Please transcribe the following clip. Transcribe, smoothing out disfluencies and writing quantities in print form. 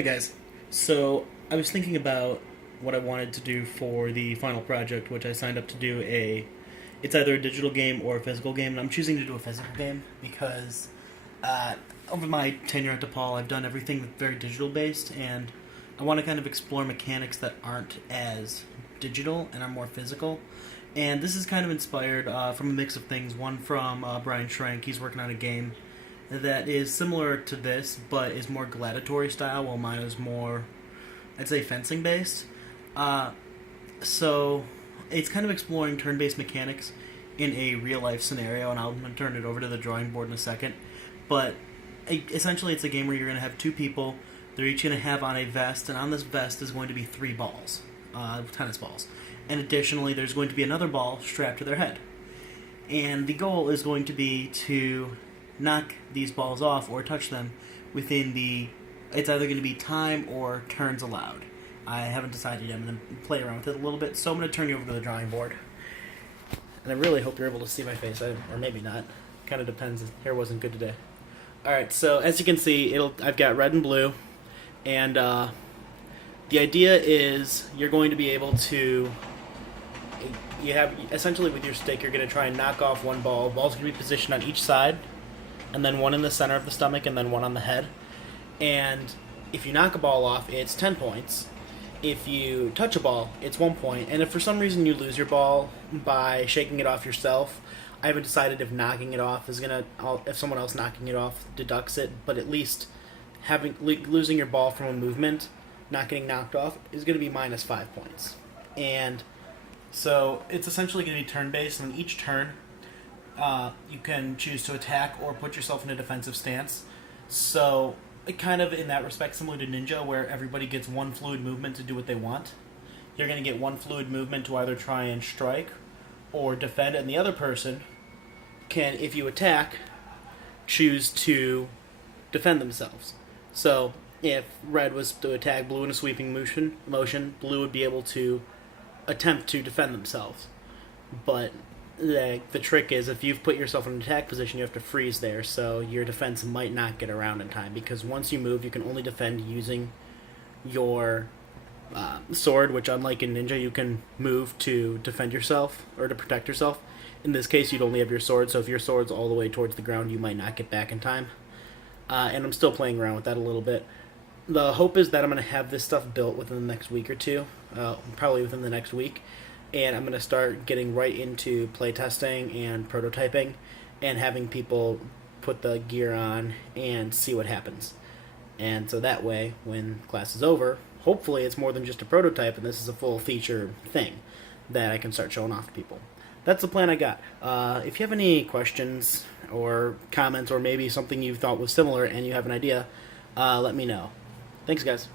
Hey guys. So I was thinking about what I wanted to do for the final project, which I signed up to do a. It's either a digital game or a physical game, and I'm choosing to do a physical game because uh, over my tenure at DePaul, I've done everything that's very digital based, and I want to kind of explore mechanics that aren't as digital and are more physical. And this is kind of inspired from a mix of things. One from Brian Schrank, he's working on a game that is similar to this, but is more gladiatory style, while mine is more, I'd say, fencing based. Uh, so it's kind of exploring turn based mechanics in a real life scenario, and I'm going to turn it over to the drawing board in a second. But essentially, it's a game where you're going to have two people. They're each going to have on a vest, and on this vest is going to be three balls, tennis balls. And additionally, there's going to be another ball strapped to their head. And the goal is going to be to knock these balls off or touch them within the. It's either going to be time or turns allowed. I haven't decided yet. I'm going to play around with it a little bit, so I'm going to turn you over to the drawing board. And I really hope you're able to see my face, or maybe not. Kind of depends. Hair wasn't good today. All right, so as you can see, I've got red and blue, and the idea is you're going to be able to. You have essentially with your stick, you're going to try and knock off one ball. Ball's going to be positioned on each side, and then one in the center of the stomach, and then one on the head. And if you knock a ball off, it's 10 points. If you touch a ball, it's 1 point. And if for some reason you lose your ball by shaking it off yourself, I haven't decided if knocking it off is if someone else knocking it off deducts it. But at least losing your ball from a movement, not getting knocked off, is going to be minus 5 points. And so it's essentially going to be turn-based, and each turn you can choose to attack or put yourself in a defensive stance. So it kind of, in that respect, similar to Ninja, where everybody gets one fluid movement to do what they want. You're going to get one fluid movement to either try and strike or defend, and the other person can, if you attack, choose to defend themselves. So if red was to attack blue in a sweeping motion, blue would be able to attempt to defend themselves. But the trick is, if you've put yourself in an attack position, you have to freeze there, so your defense might not get around in time, because once you move, you can only defend using your sword, which, unlike in Ninja, you can move to defend yourself, or to protect yourself. In this case, you'd only have your sword, so if your sword's all the way towards the ground, you might not get back in time. And I'm still playing around with that a little bit. The hope is that I'm going to have this stuff built within the next week or two, probably within the next week, and I'm going to start getting right into playtesting and prototyping and having people put the gear on and see what happens. And so that way, when class is over, hopefully it's more than just a prototype and this is a full feature thing that I can start showing off to people. That's the plan I got. If you have any questions or comments, or maybe something you thought was similar and you have an idea, let me know. Thanks, guys.